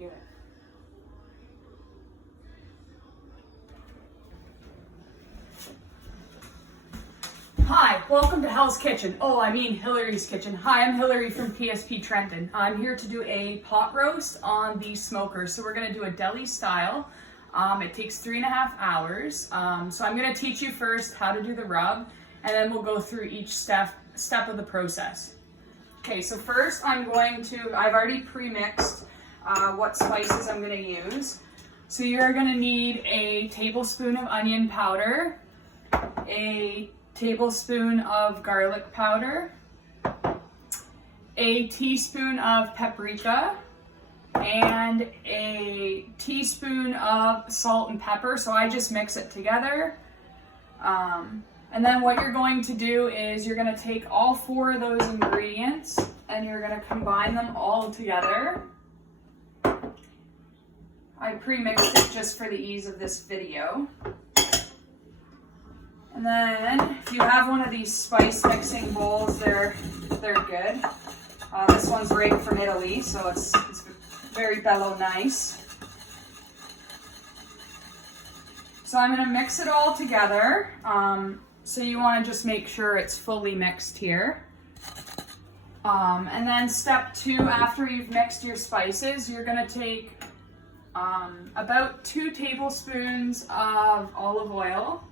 hear it. Hi, welcome to Hell's Kitchen. Hilary's Kitchen. Hi, I'm Hilary from CFB Trenton. I'm here to do a pot roast on the smoker. So we're gonna do a deli style. It takes 3.5 hours. So I'm gonna teach you first how to do the rub, and then we'll go through each step of the process. Okay, so first I've already pre-mixed what spices I'm gonna use. So you're gonna need a tablespoon of onion powder, a tablespoon of garlic powder, a teaspoon of paprika, and a teaspoon of salt and pepper. So I just mix it together. And then what you're going to do is you're going to take all 4 of those ingredients and you're going to combine them all together. I pre-mixed it just for the ease of this video. And then if you have one of these spice mixing bowls, they're good. This one's right from Italy, so it's very bello nice. So I'm going to mix it all together. So you want to just make sure it's fully mixed here. And then step 2, after you've mixed your spices, you're going to take about 2 tablespoons of olive oil.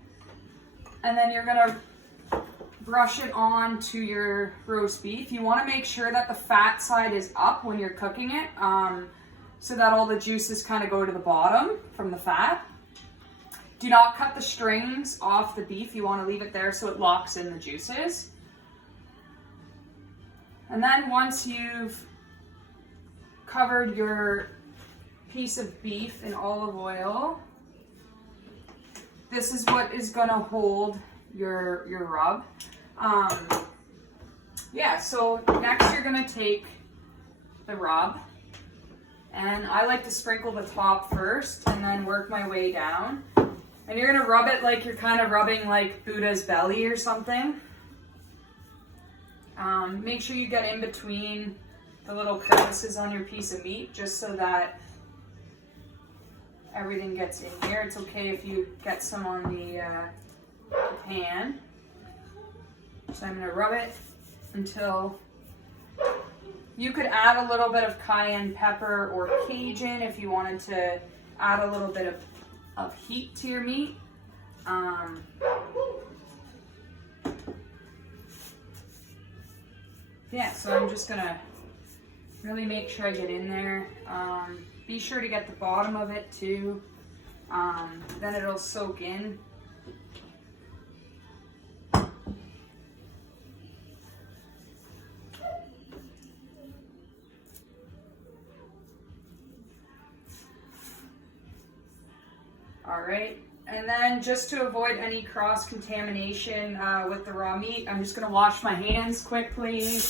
And then you're going to brush it on to your roast beef. You want to make sure that the fat side is up when you're cooking it, so that all the juices kind of go to the bottom from the fat. Do not cut the strings off the beef. You want to leave it there so it locks in the juices. And then once you've covered your piece of beef in olive oil, this is what is going to hold your rub. So next you're going to take the rub, and I like to sprinkle the top first and then work my way down. And you're going to rub it like you're kind of rubbing like Buddha's belly or something. Make sure you get in between the little crevices on your piece of meat just so that everything gets in here. It's okay if you get some on the pan. So I'm going to rub it until you could add a little bit of cayenne pepper or Cajun if you wanted to add a little bit of heat to your meat. So I'm just going to really make sure I get in there. Be sure to get the bottom of it too, then it'll soak in. All right, and then just to avoid any cross-contamination with the raw meat, I'm just gonna wash my hands quickly.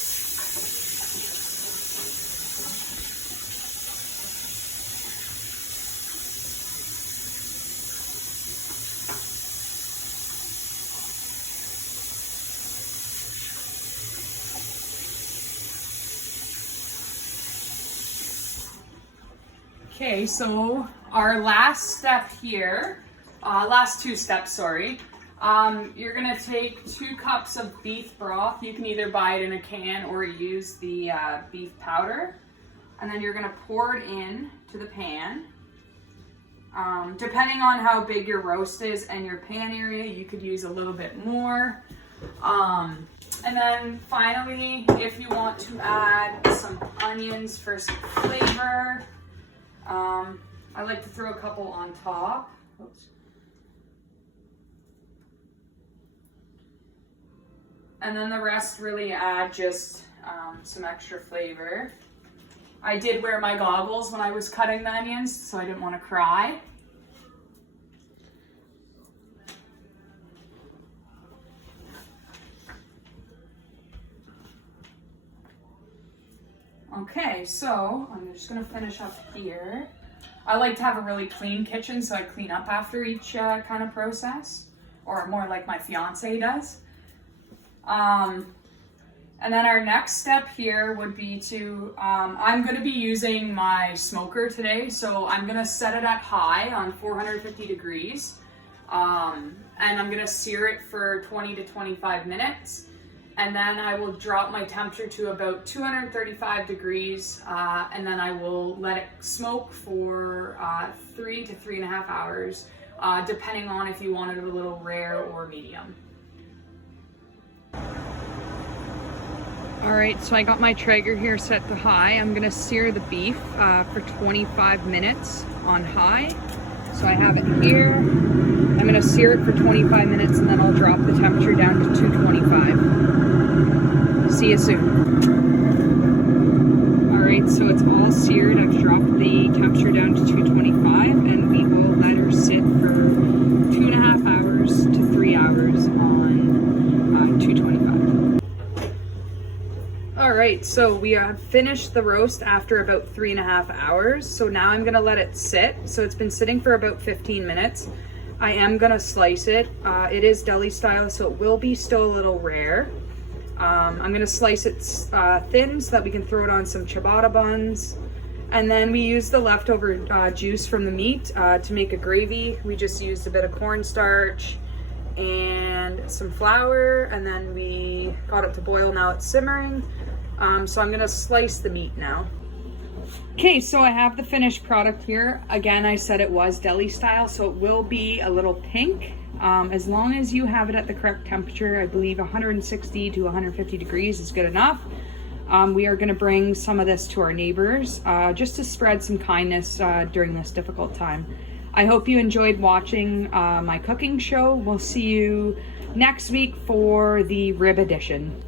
Okay, so our last step here, last 2 steps, sorry. You're gonna take 2 cups of beef broth. You can either buy it in a can or use the beef powder. And then you're gonna pour it in to the pan. Depending on how big your roast is and your pan area, you could use a little bit more. And then finally, if you want to add some onions for some flavor, I like to throw a couple on top. Oops. And then the rest really add just some extra flavor. I did wear my goggles when I was cutting the onions, so I didn't want to cry. Okay, so I'm just gonna finish up here. I like to have a really clean kitchen, so I clean up after each kind of process, or more like my fiance does. And then our next step here would be to, I'm going to be using my smoker today, so I'm going to set it at high on 450 degrees, and I'm going to sear it for 20 to 25 minutes, and then I will drop my temperature to about 235 degrees, and then I will let it smoke for 3 to 3.5 hours, depending on if you want it a little rare or medium. All right, so I got my Traeger here set to high. I'm gonna sear the beef for 25 minutes on high. So I have it here. I'm gonna sear it for 25 minutes and then I'll drop the temperature down to 225. See you soon. All right, so it's all seared. I've dropped the temperature down to 225 and we will let her sit for 2.5 hours to 3 hours on 225. All right, so we have finished the roast after about 3.5 hours. So now I'm gonna let it sit. So it's been sitting for about 15 minutes. I am gonna slice it. It is deli style, so it will be still a little rare. I'm gonna slice it thin so that we can throw it on some ciabatta buns. And then we use the leftover juice from the meat to make a gravy. We just used a bit of cornstarch and some flour, and then we got it to boil. Now it's simmering. So I'm gonna slice the meat now. Okay, so I have the finished product here. Again, I said it was deli style, so it will be a little pink. As long as you have it at the correct temperature, I believe 160 to 150 degrees is good enough. We are gonna bring some of this to our neighbors, just to spread some kindness during this difficult time. I hope you enjoyed watching my cooking show. We'll see you next week for the rib edition.